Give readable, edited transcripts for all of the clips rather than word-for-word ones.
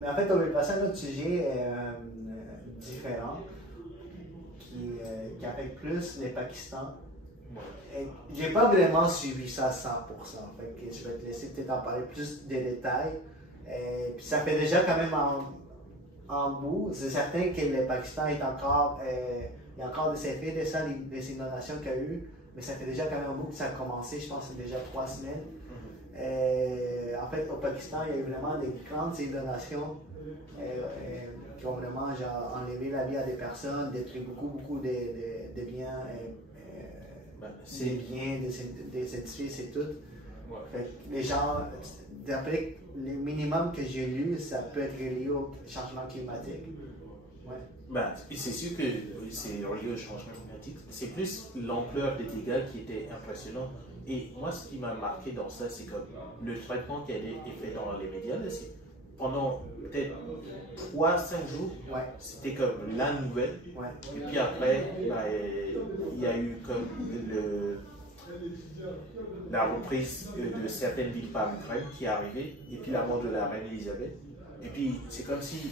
Mais en fait, on veut passer à un autre sujet différent qui affecte plus les Pakistan. J'ai pas vraiment suivi ça à 100%. Fait que je vais te laisser peut-être en parler plus des détails. Puis ça fait déjà quand même en bout. C'est certain que le Pakistan est encore, il y a encore des effets de ça, des inondations qu'il y a eu. Mais ça fait déjà quand même un bout que ça a commencé. Je pense que c'est déjà 3 semaines. En fait, au Pakistan, il y a eu vraiment des grandes inondations qui ont vraiment genre, enlevé la vie à des personnes, détruit beaucoup de biens, des biens, des édifices et tout. Ouais. Fait que les gens, d'après les minimums que j'ai lus, ça peut être relié au changement climatique. Ouais. Ben, c'est sûr que c'est relié au changement climatique. C'est plus l'ampleur des dégâts qui était impressionnant. Et moi, ce qui m'a marqué dans ça, c'est que le traitement qui a été fait dans les médias, c'est pendant peut-être 3-5 jours, ouais. C'était comme la nouvelle. Ouais. Et puis après, bah, il y a eu comme la reprise de certaines villes par l'Ukraine qui est arrivée, et puis la mort de la reine Elisabeth. Et puis c'est comme si...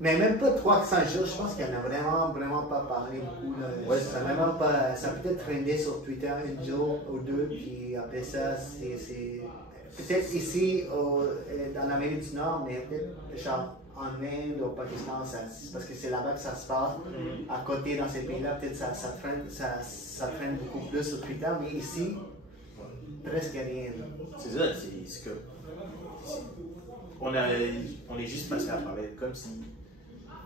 Mais même pas 300 jours, je pense qu'elle n'a vraiment pas parlé beaucoup. Ouais, ça a peut-être traîné sur Twitter un jour ou deux, puis après ça, c'est peut-être ici dans l'Amérique du Nord, mais peut-être genre en Inde, au Pakistan, parce que c'est là-bas que ça se passe. À côté, dans ces pays-là, peut-être ça traîne beaucoup plus sur Twitter, mais ici, presque rien. C'est ça, c'est que... On est juste passé à travers comme si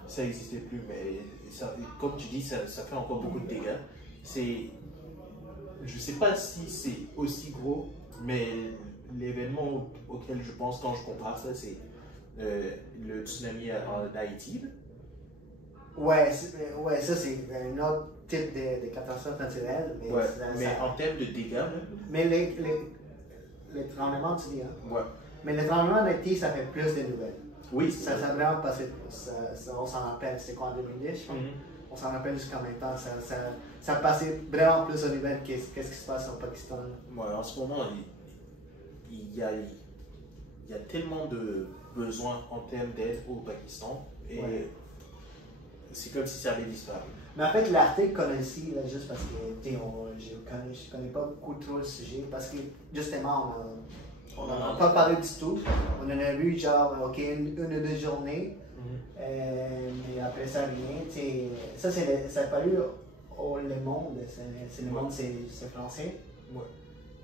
ça n'existait plus, mais ça, comme tu dis, ça fait encore beaucoup de dégâts. Je ne sais pas si c'est aussi gros, mais l'événement auquel je pense quand je compare ça, c'est le tsunami en Haïti. Ouais, ça c'est un autre type de catastrophe naturelle. Mais, ouais, mais en termes de dégâts. Mais les tremblements, tu dis, hein? Ouais. Mais les tremblements d'Haïti, ça fait plus de nouvelles. Oui, ça a vraiment passé. On s'en rappelle, c'est quoi en 2010, je pense? On s'en rappelle jusqu'à maintenant. Ça passait vraiment plus aux nouvelles qu'est-ce qui se passe au Pakistan. Ouais, en ce moment, il y a tellement de besoins en termes d'aide au Pakistan. Et ouais. C'est comme si ça avait disparu. Mais en fait, l'article qu'on a ici, là, juste parce que je ne connais pas beaucoup trop le sujet, parce que justement, on n'en a pas parlé du tout. On en a vu genre, ok, une ou deux journées, mais après ça, rien. Ça, ça a paru au Le Monde, c'est Le Monde, c'est français. Ouais.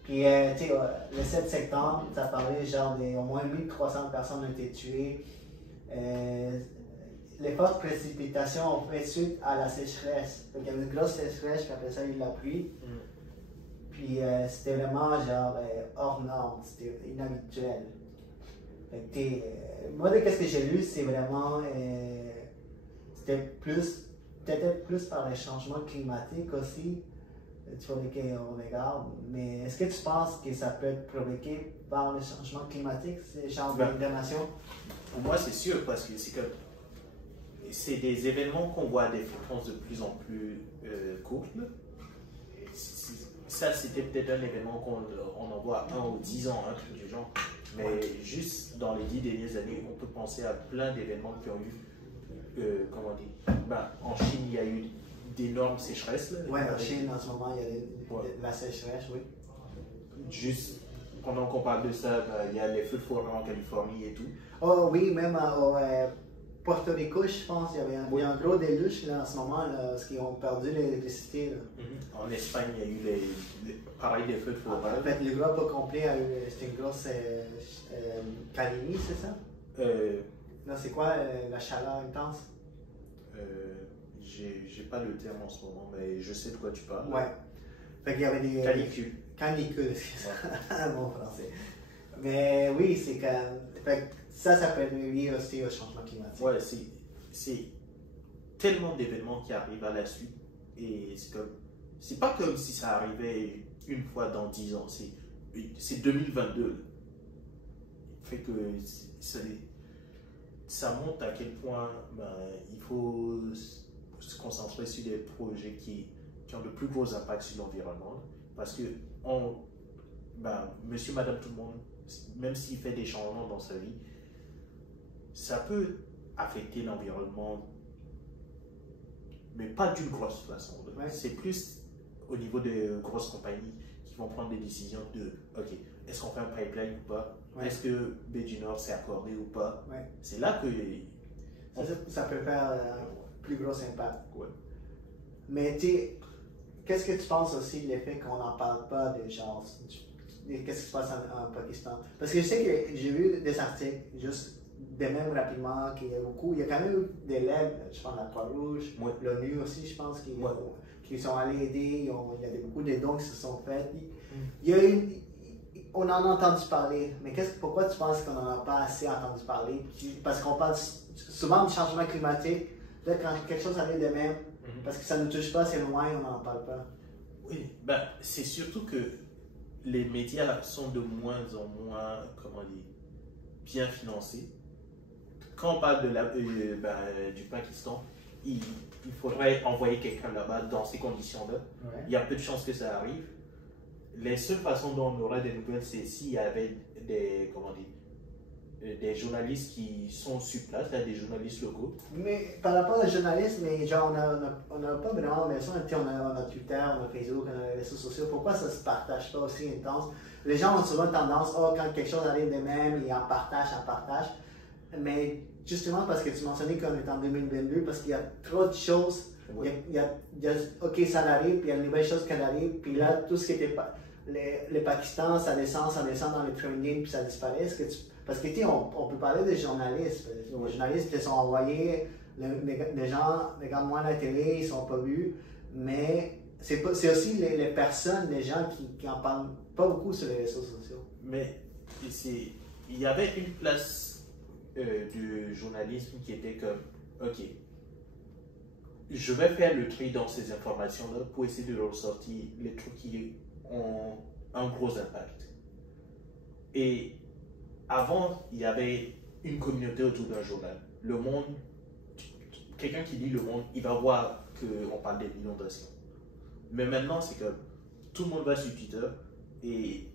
Puis, le 7 septembre, ça parlait genre au moins 1300 personnes ont été tuées. Les fortes précipitations ont fait suite à la sécheresse. Il y avait une grosse sécheresse, puis après ça, il y a eu la pluie. Puis c'était vraiment genre hors norme, c'était inhabituel. Moi, de ce que j'ai lu, c'est vraiment. C'était peut-être plus par les changements climatiques aussi, il faudrait qu'on regarde. Mais est-ce que tu penses que ça peut être provoqué par le changement climatique, ces genres d'inondations? Pour moi, c'est sûr, parce que c'est des événements qu'on voit à des fréquences de plus en plus courtes. Ça, c'était peut-être un événement qu'on en voit 1 ou 10 ans, un truc du genre. Mais juste dans les 10 dernières années, on peut penser à plein d'événements qui ont eu, comment on dit, en Chine, il y a eu d'énormes sécheresses. Oui, en Chine, en ce moment, il y a de la sécheresse, oui. Juste, pendant qu'on parle de ça, il y a les feux de forêt en Californie et tout. Oh oui, même au Porto Rico, je pense, il y a un gros déluge là, en ce moment, là, parce qu'ils ont perdu l'électricité. En Espagne, il y a eu pareil des feux de forêt. En fait, l'Europe au complet a eu c'était une grosse calamité, c'est ça? Non, c'est quoi la chaleur intense? J'ai pas le terme en ce moment, mais je sais de quoi tu parles. Ouais. Fait qu'il y avait des... Canicules. Canicules, c'est ça, bon français. Mais oui, c'est que... Fait que ça peut être lié aussi au changement climatique. Ouais, c'est tellement d'événements qui arrivent à la suite. Et c'est pas comme si ça arrivait une fois dans 10 ans. C'est 2022. Fait que ça montre à quel point il faut se concentrer sur des projets qui ont de plus gros impacts sur l'environnement. Parce que monsieur, madame, tout le monde, même s'il fait des changements dans sa vie, ça peut affecter l'environnement, mais pas d'une grosse façon. Ouais. C'est plus au niveau des grosses compagnies qui vont prendre des décisions de, ok, est-ce qu'on fait un pipeline ou pas? Ouais. Est-ce que baie du Nord s'est accordé ou pas? Ouais. C'est là que... Ça peut faire un plus gros impact. Ouais. Mais tu sais, qu'est-ce que tu penses aussi de l'effet qu'on n'en parle pas de genre, qu'est-ce qui se passe en Pakistan? Parce que je sais que j'ai vu des articles, juste de même rapidement, qu'il y a beaucoup, il y a quand même eu des LED, je pense la Croix-Rouge, Ouais. l'ONU aussi, je pense, Ouais. qui sont allés aider, il y a beaucoup de dons qui se sont faits. Il y a on en a entendu parler, mais pourquoi tu penses qu'on n'en a pas assez entendu parler? Parce qu'on parle souvent du changement climatique, là, quand quelque chose arrive de même, parce que ça ne nous touche pas, c'est loin, on n'en parle pas. Oui, ben, c'est surtout que les médias sont de moins en moins, comment dire, bien financés. Quand on parle du Pakistan, il faudrait envoyer quelqu'un là-bas dans ces conditions-là. Ouais. Il y a peu de chances que ça arrive. Les seules façons dont on aurait des nouvelles, c'est s'il y avait des journalistes qui sont sur place, là, des journalistes locaux. Mais par rapport aux journalistes, mais genre on n'a pas vraiment, mais ça, on a Twitter, on a Facebook, on a les réseaux sociaux, pourquoi ça se partage pas aussi intense? Les gens ont souvent tendance, quand quelque chose arrive de même, ils en partagent. Mais justement parce que tu mentionnais qu'on est en 2022, parce qu'il y a trop de choses, Oui. ok, ça arrive, puis il y a de nouvelles choses qui arrivent, puis là, tout ce qui était les Pakistan, ça descend dans les trending, puis ça disparaît. Parce que tu sais, on peut parler des journalistes. Les journalistes qui sont envoyés, les gens regardent moins la télé, ils sont pas vus, mais c'est aussi les personnes, les gens qui en parlent pas beaucoup sur les réseaux sociaux. Mais il y avait une place du journalisme qui était comme, ok, je vais faire le tri dans ces informations-là pour essayer de ressortir les trucs qui ont un gros impact. Et avant, il y avait une communauté autour d'un journal. Le Monde, quelqu'un qui lit Le Monde, il va voir qu'on parle des inondations. Mais maintenant, c'est que tout le monde va sur Twitter et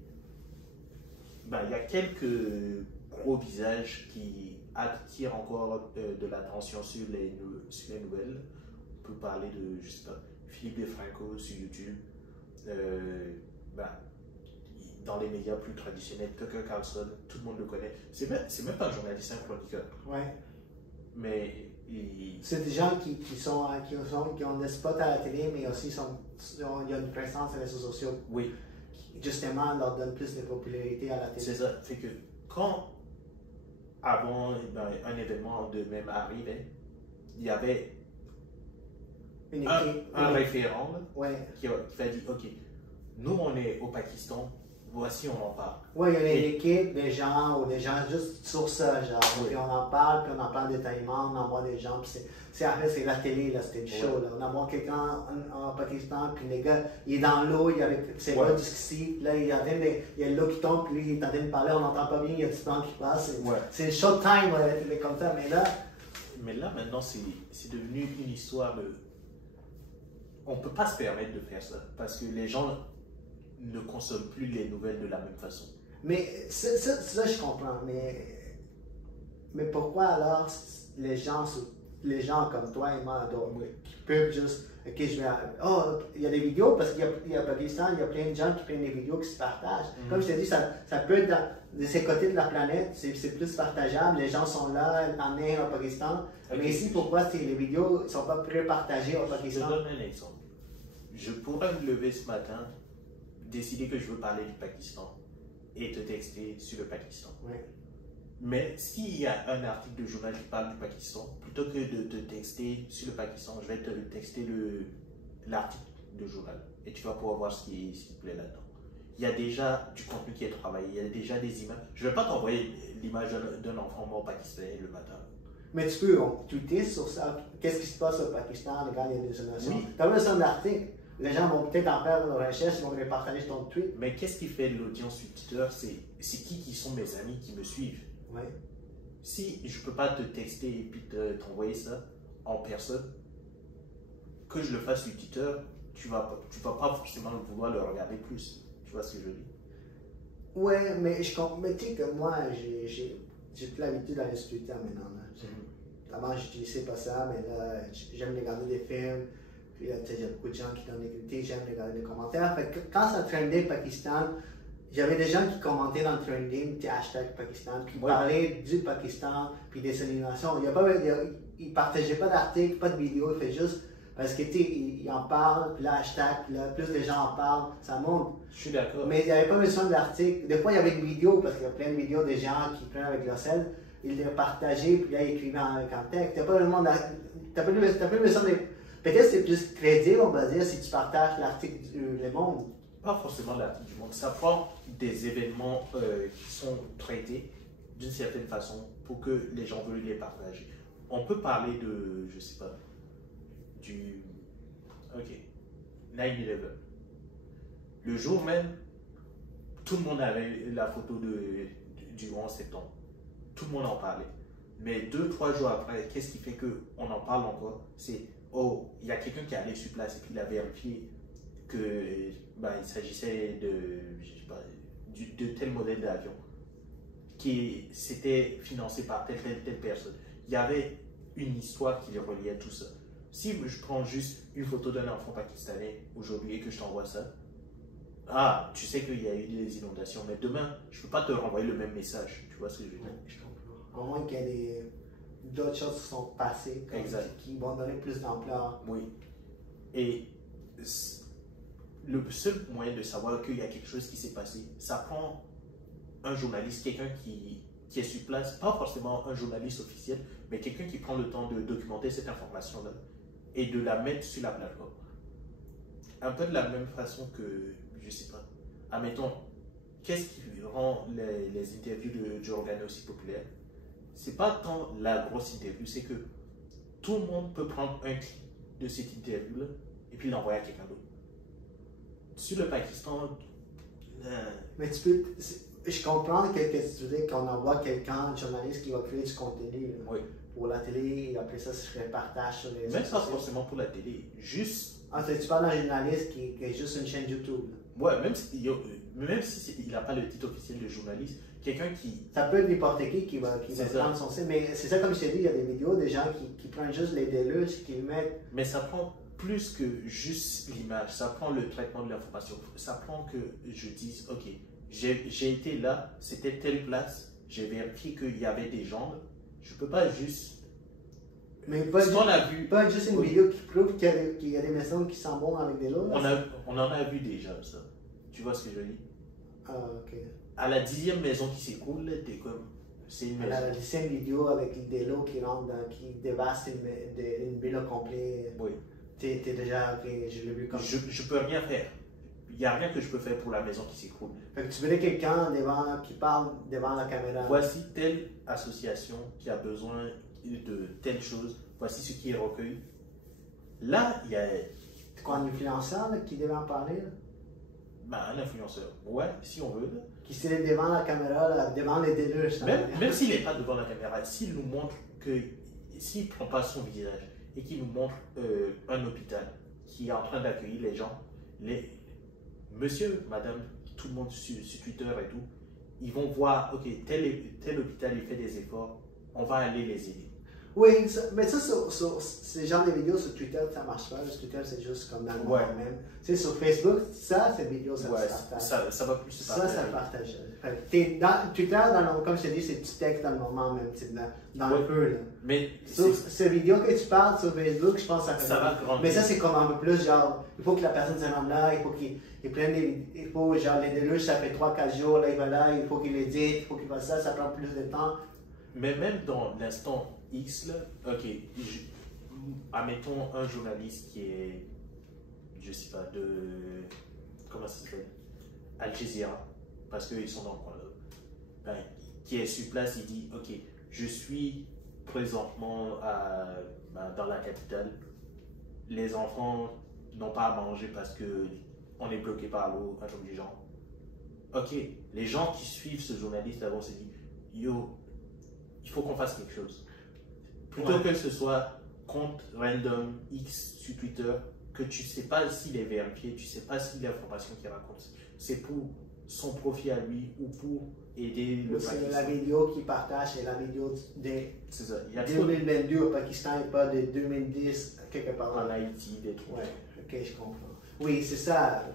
il y a quelques gros visages qui attirent encore de l'attention sur les nouvelles. On peut parler de, je sais pas, Philippe DeFranco sur YouTube. Dans les médias plus traditionnels, Tucker Carlson, tout le monde le connaît. C'est même pas un journaliste, un chroniqueur. Ouais. Mais c'est des gens qui ont des spots à la télé, mais aussi il y a une présence sur les réseaux sociaux. Oui. Qui, justement, leur donne plus de popularité à la télé. C'est ça. Fait que quand, avant un événement de même arrivait, il y avait un référent qui va dire, ok, nous on est au Pakistan, voici on en parle. Oui, il y a une équipe des gens, ou des gens juste sur ça, genre, puis on en parle détaillement, on envoie des gens, puis c'est la télé, là, c'était du show, là. On envoie quelqu'un en Pakistan, puis les gars, il est dans l'eau, il est avec ses bras jusqu'ici, là, il y a l'eau qui tombe, puis lui, il est en train de parler, on n'entend pas bien, il y a du temps qui passe, c'est showtime, comme ça, mais là, maintenant, c'est devenu une histoire de... On ne peut pas se permettre de faire ça, parce que les gens ne consomment plus les nouvelles de la même façon. Mais ça je comprends, mais pourquoi alors les gens comme toi et moi qui peuvent juste, ok, il y a des vidéos, parce qu'il y a Pakistan, il y a plein de gens qui prennent des vidéos qui se partagent. Comme je t'ai dit, ça peut être de ces côtés de la planète, c'est plus partageable, les gens sont là, en Inde, au Pakistan. Mais ici, pourquoi les vidéos ne sont pas prépartagées au Pakistan? Je te donne un exemple. Je pourrais me lever ce matin, décider que je veux parler du Pakistan et te texter sur le Pakistan. Ouais. Mais s'il y a un article de journal qui parle du Pakistan, plutôt que de te texter sur le Pakistan, je vais te texter l'article de journal et tu vas pouvoir voir ce qui te plaît là-dedans. Il y a déjà du contenu qui est travaillé, il y a déjà des images. Je ne vais pas t'envoyer l'image d'un enfant mort pakistanais le matin. Mais tu peux tweeter sur ça. Qu'est-ce qui se passe au Pakistan, regarde, il y a des inondations. Oui. Tu as besoin d'articles. Les gens vont peut-être en faire une recherche, ils vont les partager sur ton tweet. Mais qu'est-ce qui fait l'audience sur Twitter? C'est qui sont mes amis qui me suivent. Ouais. Si je ne peux pas te texter et puis t'envoyer ça en personne, que je le fasse sur Twitter, tu vas pas forcément vouloir le regarder plus. Tu vois ce que je dis? Ouais, mais tu sais que moi, j'ai plus l'habitude d'aller sur Twitter maintenant. Avant, j'utilisais pas ça, mais là, j'aime regarder des films. Puis là, il y a beaucoup de gens qui donnent des critiques, j'aime regarder des commentaires. Fait que quand ça trendait Pakistan, j'avais des gens qui commentaient dans le trending, hashtag Pakistan, qui parlaient du Pakistan, puis des inondations. Ils ne partageaient pas d'articles, pas de vidéos, ils faisaient juste parce que ils en parlent, puis là, hashtag, puis là, plus de gens en parlent, ça monte. Je suis d'accord. Mais il n'y avait pas besoin d'articles. Des fois, il y avait des vidéos, parce qu'il y a plein de vidéos de gens qui prennent avec leur sel, ils les partageaient, puis là, ils écrivaient avec un texte. Tu n'as pas vraiment besoin de. Peut-être c'est plus crédible, on va dire, si tu partages l'article du Le Monde. Pas forcément l'article du Monde. Ça prend des événements qui sont traités d'une certaine façon pour que les gens veulent les partager. On peut parler de, je sais pas, du. Ok. 9/11. Le jour même, tout le monde avait la photo du 11 septembre. Tout le monde en parlait. Mais 2-3 jours après, qu'est-ce qui fait qu'on en parle encore? C'est, oh, il y a quelqu'un qui est allé sur place et puis il a vérifié que il s'agissait de tel modèle d'avion qui c'était financé par telle personne. Il y avait une histoire qui les reliait à tout ça. Si je prends juste une photo d'un enfant pakistanais aujourd'hui et que je t'envoie ça, ah, tu sais qu'il y a eu des inondations, mais demain, je ne peux pas te renvoyer le même message. Tu vois ce que je veux dire? Je comprends. Au moins qu'il y a d'autres choses qui sont passées, qui vont donner plus d'ampleur. Oui. Et le seul moyen de savoir qu'il y a quelque chose qui s'est passé, ça prend un journaliste, quelqu'un qui est sur place, pas forcément un journaliste officiel, mais quelqu'un qui prend le temps de documenter cette information-là et de la mettre sur la plateforme. Un peu de la même façon que, je sais pas, admettons, qu'est-ce qui rend les interviews de Joe Rogan aussi populaires? C'est pas tant la grosse interview, c'est que tout le monde peut prendre un clip de cette interview-là et puis l'envoyer à quelqu'un d'autre. Sur le Pakistan... Mais tu peux... Je comprends que tu veux dire qu'on envoie quelqu'un, un journaliste qui va créer du contenu pour la télé, et après ça se partage sur les réseaux sociaux. Même pas forcément pour la télé, juste... Ah, tu parles d'un journaliste qui est juste une chaîne YouTube. Ouais, même si il n'a pas le titre officiel de journaliste, quelqu'un qui... Ça peut être n'importe qui va prendre son site, mais c'est ça comme je t'ai dit, il y a des vidéos des gens qui prennent juste les déluges, qui mettent... Mais ça prend plus que juste l'image, ça prend le traitement de l'information, ça prend que je dise, ok, j'ai été là, c'était telle place, j'ai vérifié qu'il y avait des gens, je peux pas juste... Mais pas juste une vidéo qui prouve qu'il y a des maisons qui sont bonnes avec des lots. On en a vu déjà ça, tu vois ce que je veux dire? Ah, ok. À la 10e maison qui s'écoule, t'es comme... C'est une maison. La 10e vidéo avec des lots qui rentrent, qui dévastent une ville au complet. Oui. T'es déjà, ok, je l'ai vu comme ça. Je peux rien faire. Il n'y a rien que je peux faire pour la maison qui s'écroule. Fait que tu verrais quelqu'un qui parle devant la caméra. Voici telle association qui a besoin de telle chose. Voici ce qui est recueilli. Là, il y a... C'est quoi, un influenceur qui devait en parler? Un influenceur. Ouais, si on veut. Là. Qui serait devant la caméra, là, devant les déluges. Même s'il n'est pas devant la caméra, s'il nous montre que... S'il ne prend pas son visage et qu'il nous montre un hôpital qui est en train d'accueillir les gens, monsieur, madame, tout le monde sur Twitter et tout, ils vont voir, ok, tel hôpital, il fait des efforts, on va aller les aider. Oui, mais ça, ce genre de vidéos sur Twitter, ça marche pas. Sur Twitter, c'est juste comme dans le monde même. Tu sais, sur Facebook, ça, ces vidéos, ça se partage. Ça va plus se partager. Ça partage. Twitter, comme je te dis, c'est du texte dans le moment même, dans le peu. Là. Mais ces vidéos que tu parles sur Facebook, je pense que ça va grandir. Mais ça, c'est comme un peu plus genre, il faut que la personne se rende là, il faut qu'il prenne il faut genre les déluges, ça fait 3-4 jours, là, il va là, il faut qu'il les dise, il faut qu'il fasse ça prend plus de temps. Mais même dans l'instant X, là, ok, admettons un journaliste qui est, je sais pas, comment ça s'appelle, Al Jazeera, parce qu'ils sont dans le coin là, qui est sur place, il dit, ok, je suis présentement dans la capitale, les enfants n'ont pas à manger parce qu'on est bloqué par l'eau, un truc du genre. Ok, les gens qui suivent ce journaliste d'abord se disent, yo, il faut qu'on fasse quelque chose. Plutôt que ce soit compte random X sur Twitter, que tu ne sais pas s'il est vérifié, tu ne sais pas si l'information qu'il raconte, c'est pour son profit à lui ou pour aider le C'est Pakistan. la vidéo qu'ils partagent, c'est la vidéo de C'est ça. Il y a trop 2022 au Pakistan et pas de 2010 quelque part. en Haïti, des trucs. Ouais, ok, je comprends. Oui, c'est ça.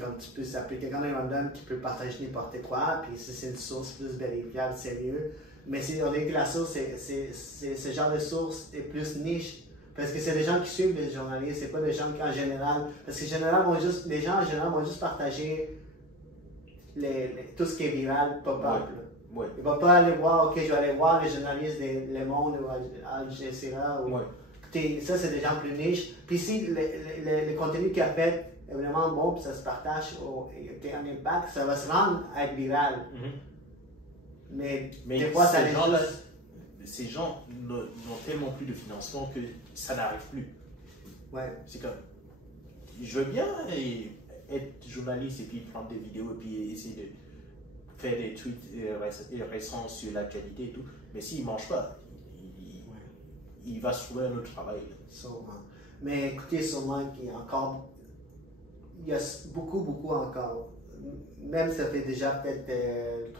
Comme tu peux s'appeler quelqu'un d'un random qui peut partager n'importe quoi, puis si c'est une source plus vérifiable, c'est mieux. Mais on dit que la source, ce genre de source est plus niche. Parce que c'est des gens qui suivent les journalistes, c'est pas des gens qui en général. Parce que les gens en général vont juste partager tout ce qui est viral, pop-up. Ouais. Ils ne vont pas aller voir, ok, je vais aller voir les journalistes de Le Monde ou Al Jazeera. Écoutez, ça, c'est des gens plus niches. Puis si le contenu qu'il a fait est vraiment bon, puis ça se partage, il y a un impact, ça va se rendre à être viral. Mais des fois, ça ces gens n'ont tellement plus de financement que ça n'arrive plus. Ouais. C'est comme, je veux bien être journaliste et puis prendre des vidéos et puis essayer de faire des tweets récents sur l'actualité et tout, mais s'il ne mange pas, il va se trouver un autre travail. Sûrement. Mais écoutez, sûrement qu'il y a encore, il y a beaucoup encore. Même ça fait déjà peut-être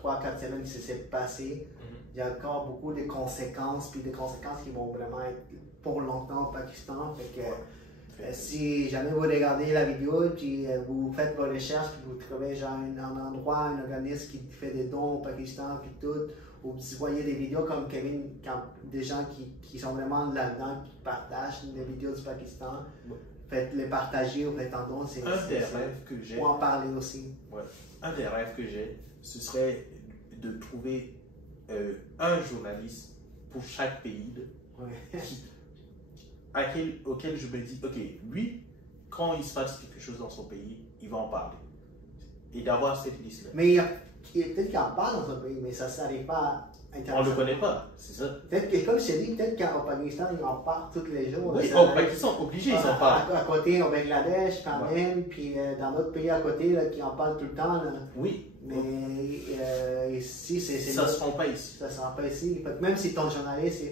3-4 semaines que ça s'est passé. Il y a encore beaucoup de conséquences, puis des conséquences qui vont vraiment être pour longtemps au Pakistan. Fait que si jamais vous regardez la vidéo, puis vous faites vos recherches, puis vous trouvez genre un endroit, un organisme qui fait des dons au Pakistan, puis tout, ou vous voyez des vidéos comme Kevin, des gens qui sont vraiment là-dedans, qui partagent des vidéos du Pakistan, faites-les partager ou faites en don. C'est un des rêves que j'ai. Ou en parler aussi. Ouais. Un des rêves que j'ai, ce serait de trouver un journaliste pour chaque pays auquel je me dis, ok, lui, quand il se passe quelque chose dans son pays, il va en parler. Et d'avoir cette liste-là. Mais peut-être qu'il en parle dans son pays, mais ça ne s'arrive pas on ne le connaît pas, c'est ça. Peut-être que, comme je t'ai dit, peut-être qu'au Pakistan, ils en parlent tous les jours. Oui, au Pakistan, obligés, ils en parlent. À côté, au Bangladesh, quand même, puis dans d'autres pays à côté là, qui en parlent tout le temps. Là. Oui. Mais ici, c'est. Ça ne se rend pas ici. Ça ne se rend pas ici. Même si ton journaliste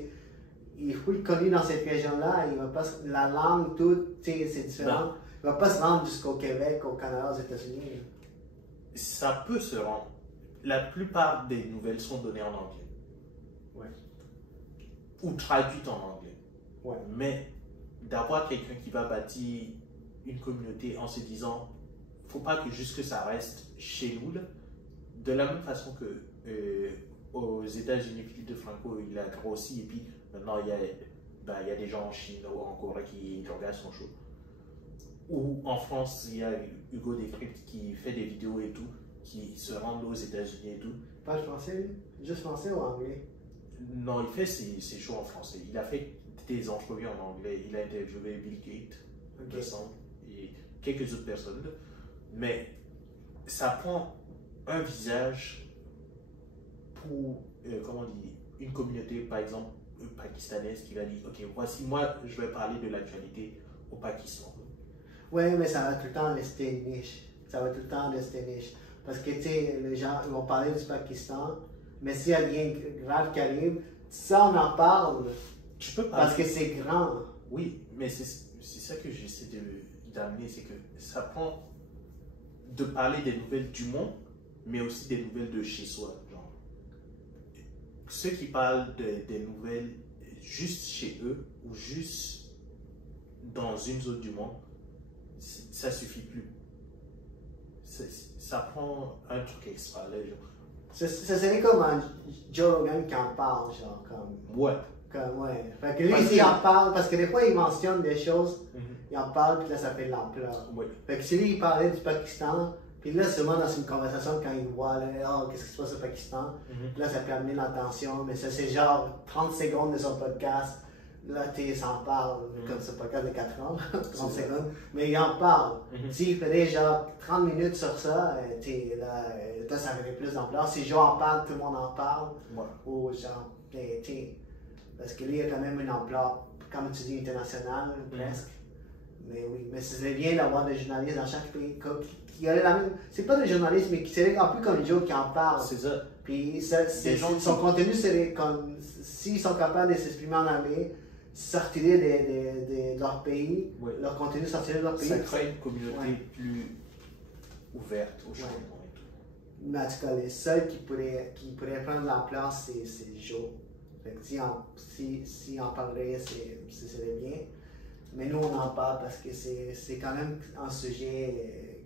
il est full connu dans cette région-là, il va pas, la langue, tout, c'est différent. Non. Il ne va pas se rendre jusqu'au Québec, au Canada, aux États-Unis. Ça peut se rendre. La plupart des nouvelles sont données en anglais. Ouais. Ou traduites en anglais. Ouais. Mais d'avoir quelqu'un qui va bâtir une communauté en se disant, faut pas que juste que ça reste chez nous, là. De la même façon que aux États-Unis, Philippe de Franco, il a grossi et puis maintenant il y a des gens en Chine ou en Corée qui regardent son show. Ou en France, il y a Hugo Décrypte qui fait des vidéos et tout, qui se rendent aux États-Unis et tout. Pas français, juste français ou anglais? Non, il fait ses shows en français. Il a fait des entrevues en anglais. Il a interviewé Bill Gates, me semble, et quelques autres personnes. Mais ça prend un visage pour, comment on dit, une communauté, par exemple, pakistanaise qui va dire, ok, voici, moi, je vais parler de l'actualité au Pakistan. Oui, mais ça va tout le temps rester niche. Ça va tout le temps rester niche. Parce que, tu sais, les gens vont parler du Pakistan, mais s'il y a rien de grave qui arrive, ça, on en parle. Tu peux parler. Parce que c'est grand. Oui, mais c'est ça que j'essaie d'amener, c'est que ça prend de parler des nouvelles du monde, mais aussi des nouvelles de chez soi. Genre. Ceux qui parlent des nouvelles juste chez eux ou juste dans une zone du monde, ça suffit plus. Ça prend un truc extra. Là, genre. Ça serait comme un Joe Rogan qui en parle, genre, comme. Ouais. Comme, ouais. Fait que lui, il en parle, parce que des fois, il mentionne des choses, il en parle, puis là, ça fait de l'ampleur. Ouais. Fait que si lui, il parlait du Pakistan, puis là, seulement dans une conversation, quand il voit, là, oh, qu'est-ce qui se passe au Pakistan, puis là, ça peut amener l'attention, mais ça, c'est genre 30 secondes de son podcast. Là, tu s'en parle, comme ce podcast de 4 ans, 30 secondes, mais il en parle. S'il faisait genre 30 minutes sur ça, là, ça avait plus d'ampleur. Si Joe en parle, tout le monde en parle. Ouais. Ou genre, parce que lui, il a quand même une ampleur, comme tu dis, internationale, presque. Mais oui, mais c'est bien d'avoir des journalistes dans chaque pays qui a la même. C'est pas des journalistes, mais qui c'est un peu comme Joe qui en parle. C'est ça. Puis son contenu, c'est comme s'ils sont capables de s'exprimer en anglais, sortir de leur pays, leur contenu sortir de leur pays. Ça crée une communauté plus ouverte au changement. Mais en tout cas, les seuls qui pourraient prendre l'ampleur, c'est Joe. Fait que si on parlerait, ce serait bien. Mais nous, on en parle parce que c'est quand même un sujet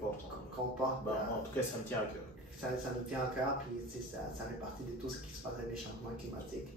qu'on porte. En tout cas, ça me tient à cœur. Ça nous tient à cœur, puis ça fait partie de tout ce qui se passe avec les changements climatiques.